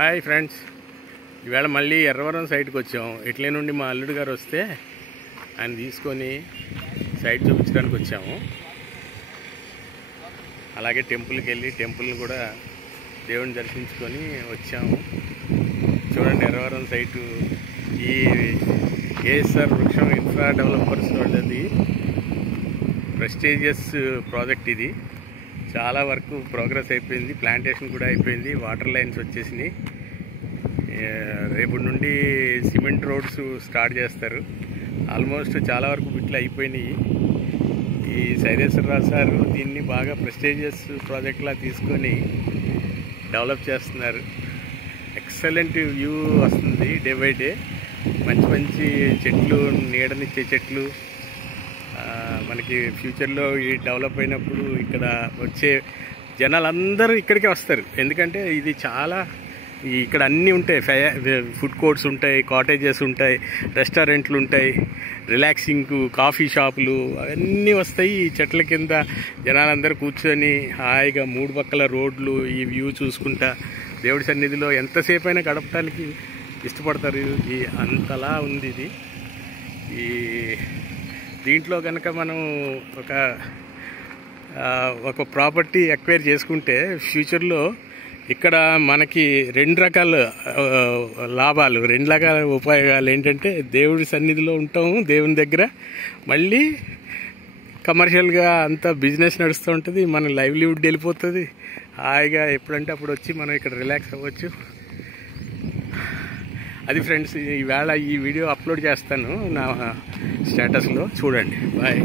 Hi friends, ఈవేళ మళ్ళీ ఎర్రవరం సైట్కి వచ్చాం. ఇట్లే నుండి మా అల్లుడు గారు వస్తే ఆయన తీసుకొని సైట్ చూపించడానికి వచ్చాము. అలాగే టెంపుల్కి వెళ్ళి టెంపుల్ని కూడా దేవుని దర్శించుకొని వచ్చాము. చూడండి, ఎర్రవరం సైటు ఈ కేఎస్ఆర్ వృక్షం ఇన్ఫ్రా డెవలపర్స్ వాళ్ళది ప్రెస్టీజియస్ ప్రాజెక్ట్. ఇది చాలా వరకు ప్రోగ్రెస్ అయిపోయింది, ప్లాంటేషన్ కూడా అయిపోయింది, వాటర్ లైన్స్ వచ్చేసినాయి. రేపటి నుండి సిమెంట్ రోడ్స్ స్టార్ట్ చేస్తారు. ఆల్మోస్ట్ చాలా వరకు బిట్లు అయిపోయినాయి. ఈ సైదేశ్వరరావు సారు దీన్ని బాగా ప్రెస్టీజియస్ ప్రాజెక్ట్లా తీసుకొని డెవలప్ చేస్తున్నారు. ఎక్సలెంట్ వ్యూ వస్తుంది డే బై డే. మంచి మంచి చెట్లు, నీడనిచ్చే చెట్లు. మనకి ఫ్యూచర్లో ఈ డెవలప్ అయినప్పుడు ఇక్కడ వచ్చే జనాలందరూ ఇక్కడికే వస్తారు. ఎందుకంటే ఇది చాలా ఇక్కడ అన్నీ ఉంటాయి. ఫుడ్ కోర్ట్స్ ఉంటాయి, కాటేజెస్ ఉంటాయి, రెస్టారెంట్లు ఉంటాయి, రిలాక్సింగ్ కాఫీ షాపులు అవన్నీ వస్తాయి. ఈ చెట్ల కింద జనాలందరూ కూర్చొని హాయిగా మూడు పక్కల రోడ్లు, ఈ వ్యూ చూసుకుంటా దేవుడి సన్నిధిలో ఎంతసేపు అయినా గడపడానికి ఇష్టపడతారు. ఈ అంతలా ఉంది ఇది. ఈ దీంట్లో కనుక మనం ఒక ప్రాపర్టీ ఎక్వైర్ చేసుకుంటే ఫ్యూచర్లో ఇక్కడ మనకి రెండు రకాల లాభాలు, రెండు రకాల ఉపయోగాలు ఏంటంటే దేవుడి సన్నిధిలో ఉంటాము, దేవుని దగ్గర, మళ్ళీ కమర్షియల్గా అంతా బిజినెస్ నడుస్తూ ఉంటుంది, మన లైవ్లీవుడ్ వెళ్ళిపోతుంది. హాయిగా ఎప్పుడంటే అప్పుడు వచ్చి మనం ఇక్కడ రిలాక్స్ అవ్వచ్చు. అది ఫ్రెండ్స్, ఈవేళ ఈ వీడియో అప్లోడ్ చేస్తాను నా స్టేటస్లో, చూడండి. బాయ్.